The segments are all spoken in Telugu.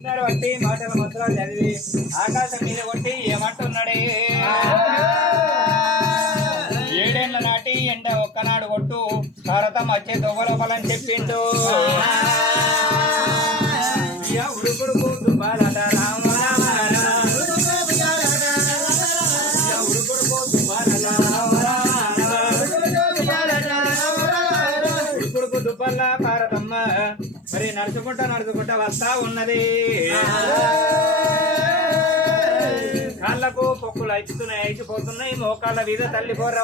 బట్టి మాటల మంత్రాలు చదివి ఆకాశం మీద కొట్టి ఏమంటున్నాడే ఏడేళ్ళ నాటి ఎండ ఒక్కనాడు కొట్టు భారతం వచ్చే దొంగలోపలని చెప్పిండు ఇయ్య రామ రామ రామ రామ నడుచుకుంటా నడుచుకుంటా వస్తా ఉన్నది. కాళ్ళకు పొక్కులు అయిపోతున్నాయి అయిపోతున్నాయి మోకాళ్ళ మీద తల్లి పోర్ర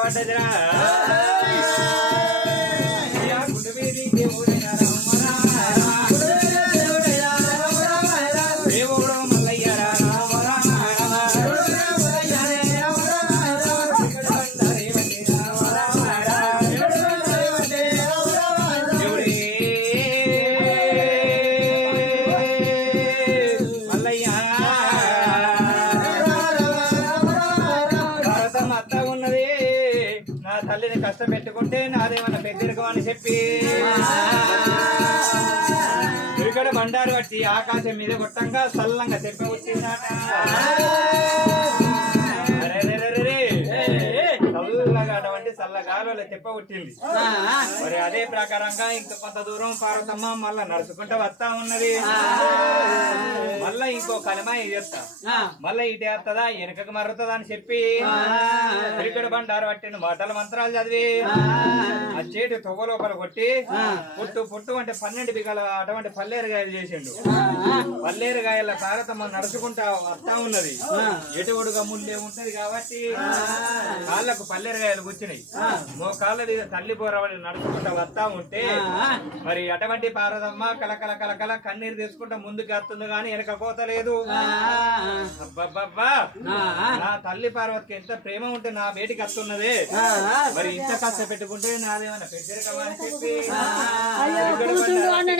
అత్త ఉన్నది. నా తల్లిని కష్టం పెట్టుకుంటే నాదేమన్నా పెద్దరికం అని చెప్పి. ఇక్కడ బండారు వచ్చి ఆకాశం మీద కొట్టంగా సల్లంగా చెప్పి వచ్చిందట అరే రే చల్లగా అటువంటి చల్లగాలో చెప్ప పుట్టింది మరి అదే ప్రకారంగా ఇంక కొంత దూరం పార్వతమ్మ మళ్ళా నడుచుకుంటా వస్తా ఉన్నది. ఇంకో కలిమా చేస్తా? మళ్ళా ఇటు వేస్తుందా వెనకకు మర్రుతుందా అని చెప్పి క్రికెట్ బండారు పట్టిండు మాటల మంత్రాలు చదివి ఆ. చేతి తొవ్వ లోపల కొట్టి పుట్టు పుట్టు అంటే పన్నెండు బిగల అటువంటి పల్లేరుగాయలు చేసిండు. పల్లేరుగాయల పార్వతమ్మ నడుచుకుంటా వస్తా ఉన్నది. ఎటువడుగా ముల్లే ఉంటది కాబట్టి కాళ్ళకు పల్లెరగాయలు కూర్చున్నాయి మో కాళ్ళ మీద తల్లి పోరవని నడుచుకుంటా వస్తా ఉంటే మరి అటువంటి పార్వతమ్మ కలకల కలకల కన్నీరు తీసుకుంటా ముందుకు వస్తుంది కానీ వెనక పోతలేదు. అబ్బబ్బబ్బా. నా తల్లి పార్వతికి ఎంత ప్రేమ ఉంటే నా వేటికి వస్తున్నదే మరి ఇంత కష్ట పెట్టుకుంటే నాదేమన్నా పెద్దరికమా అని చెప్పి.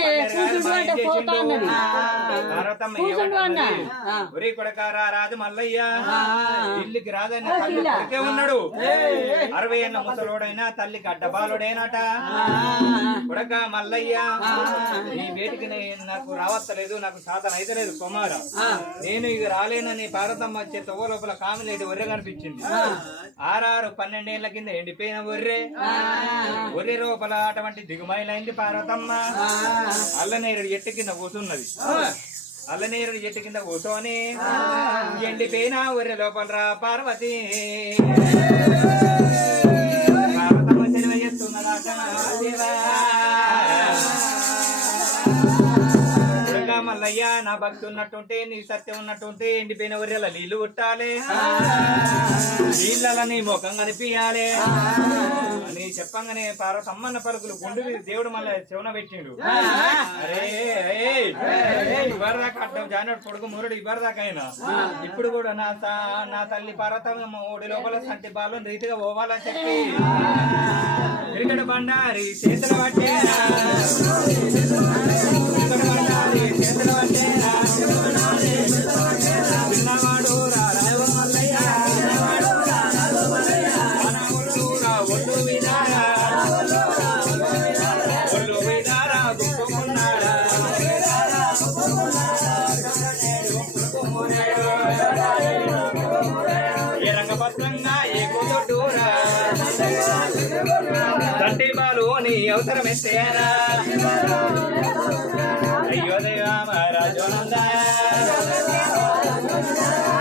ఇక్కడ కూర్చుండు అంటే పోతా. అన్నది. కూర్చుండు అన్న. ఒరే కొడకారా రాజు మల్లయ్య. ఇల్లుకి కొడుకే ఉన్నాడు. అరవై ఏళ్ళ ముసలోడైనా తల్లికి అడ్డబాలుడేనట. కొడక మల్లయ్య. నీ వేటికి నాకు రావత్తలేదు నాకు సాధన అయితే లేదు కుమార నేను ఇక రాలేనని పార్వతమ్మ వచ్చే తొవ్వ లోపల కామిలేటి ఒర్రె కనిపించింది. ఆరారు పన్నెండేళ్ళ కింద ఎండిపోయిన ఒర్రె. ఒర్రె లోపల అటువంటి దిగుమైలైంది పార్వతమ్మ అల్లనేరుడు ఎట్టు కింద కూతున్నది అల్లనేరుడు చెట్టు కింద కూర్చొని ఎండిపోయిన ఒర్రె లోపల రా పార్వతి. భక్తి ఉన్నట్టుంటే నీ సత్యం ఉన్నట్టుంటే ఎండిపోయిన ఒర్రెల నీళ్ళు కొట్టాలి నీళ్ళ నీ ముఖం కనిపించాలి అని చెప్పంగానే పార్వతమ్మన్న పలుకులు గుండు మీద దేవుడు మళ్ళీ చెవున పెట్టిండు. ఇవ్వరు దాకా అడ్డం జానడు పొడుగు మురుడు ఇవ్వరు దాకా అయినా ఇప్పుడు కూడా నా తా- నా తల్లి పార్వతమ్మ ఓడి లోపల సంటి బాలు రీతిగా పోవాలని చెప్పి. క్రికెట్ బండారి చేతులు పట్టేరా తండ్రి బాలు నీ అవసరం ఎత్తేరా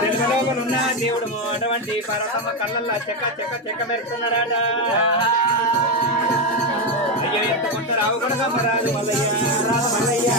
తెలుగులోనున్న దేవుడు అటువంటి పరతమ కళ్ళల్లో చెక్క చెక్క చెక్క మెరుస్తున్నాడట అయ్యా ఎంత కొంత రావు కూడా మరాదు మల్లయ్య రాదు మల్లయ్య